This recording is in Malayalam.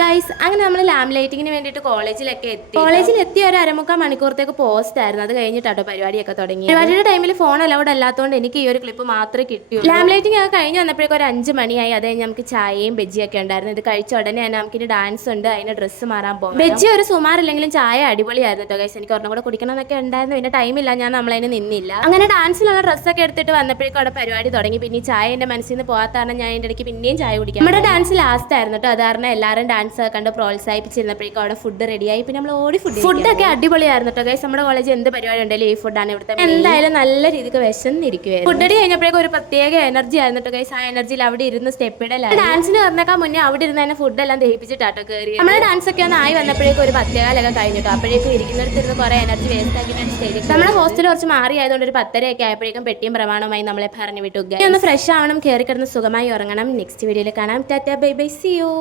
ഗൈസ്, അങ്ങനെ നമ്മൾ ലാം ലൈറ്റിങ്ങിന് വേണ്ടിയിട്ട് കോളേജിലെത്തിയ ഒരു അരമുക്കാൽ മണിക്കൂറത്തേക്ക് പോസ്റ്റ് ആയിരുന്നു. അത് കഴിഞ്ഞിട്ടാട്ടോ പരിപാടിയൊക്കെ തുടങ്ങി. പരിപാടിയുടെ ടൈമിൽ ഫോൺ അലൗഡ് അല്ലാത്തതുകൊണ്ട് എനിക്ക് ഈ ഒരു ക്ലിപ്പ് മാത്രമേ കിട്ടിയുള്ളൂ. ലാം ലൈറ്റിംഗ് ഒക്കെ കഴിഞ്ഞ് വന്നപ്പോഴേക്കും ഒരു 5 മണിയായി. അത് കഴിഞ്ഞ് നമുക്ക് ചായയും ബജ്ജിയൊക്കെ ഉണ്ടായിരുന്നു. ഇത് കഴിച്ച ഉടനെ തന്നെ നമുക്കിനി ഡാൻസ് ഉണ്ട്, അതിന് ഡ്രസ്സ് മാറാൻ പോകും. ബജ്ജി ഒരു സുമാറില്ലെങ്കിലും ചായ അടിപൊളിയായിരുന്നു കേട്ടോ ഗൈസ്. എനിക്ക് ഒരെണ്ണം കൂടെ കുടിക്കണം എന്നൊക്കെ ഉണ്ടായിരുന്നു. പിന്നെ ടൈമില്ല, ഞാൻ നമ്മളതിന് നിന്നില്ല. അങ്ങനെ ഡാൻസിലുള്ള ഡ്രസ്സൊക്കെ എടുത്തിട്ട് വന്നപ്പോഴേക്കും അവിടെ പരിപാടി തുടങ്ങി. പിന്നെ ചായ എൻ്റെ മനസ്സിൽ നിന്ന് പോകാത്ത കാരണം ഞാൻ എൻ്റെ ഇടയ്ക്ക് പിന്നെയും ചായ കുടിക്കാം. നമ്മുടെ ഡാൻസ് ലാസ്റ്റ് ആയിരുന്നു കേട്ടോ. അത് കാരണം എല്ലാവരും ഡാൻസ് കണ്ട് പ്രോത്സാഹിപ്പിച്ചിരുന്നപ്പോഴേക്കും അവിടെ ഫുഡ് റെഡിയായി. പിന്നെ നമ്മൾ ഓടി ഫുഡൊക്കെ അടിപൊളിയായിരുന്നു കേട്ടോ ഗൈസ്. നമ്മുടെ കോളേജിൽ എന്ത് പരിപാടി ഉണ്ടെങ്കിലും ഈ ഫുഡാണ് ഇവിടുത്തെ. എന്തായാലും നല്ല രീതിക്ക് വിശന്നിരിക്കുവായിരുന്നു. ഫുഡ് അടി കഴിഞ്ഞപ്പോഴേക്കും ഒരു പ്രത്യേക എനർജി ആയിരുന്നു കേട്ടോ ഗൈസ്. ആ എനർജിയിൽ അവിടെ ഇരുന്ന് സ്റ്റെപ്പ് ഇടലാണ്. ഡാൻസിന് പറഞ്ഞേക്കാൻ മുന്നേ അവിടെ ഇരുന്ന് തന്നെ ഫുഡ് എല്ലാം ദഹിപ്പിച്ചിട്ടാട്ടോ കയറി. നമ്മുടെ ഡാൻസ് ഒക്കെ ഒന്ന് ആയി വന്നപ്പോഴേക്കും ഒരു 10:15 കഴിഞ്ഞിട്ടോ. അപ്പോഴേക്കും ഇരിക്കുന്നിടത്തിരുന്ന് കുറെ എനർജി വേസ്റ്റ് ആക്കിയിട്ടാണ് സ്റ്റേജിൽ. നമ്മുടെ ഹോസ്റ്റൽ കുറച്ച് മാറി ആയതുകൊണ്ട് ഒരു 10:30 ആയപ്പോഴേക്കും പെട്ടിയും പ്രമാണവുമായി നമ്മളെ പറഞ്ഞു വിട്ടു. ഒന്ന് ഫ്രഷ് ആവണം, കയറി കിടന്ന് സുഖമായി ഉറങ്ങണം. നെക്സ്റ്റ് വീഡിയോയിൽ കാണാം. Tata bye bye, see U.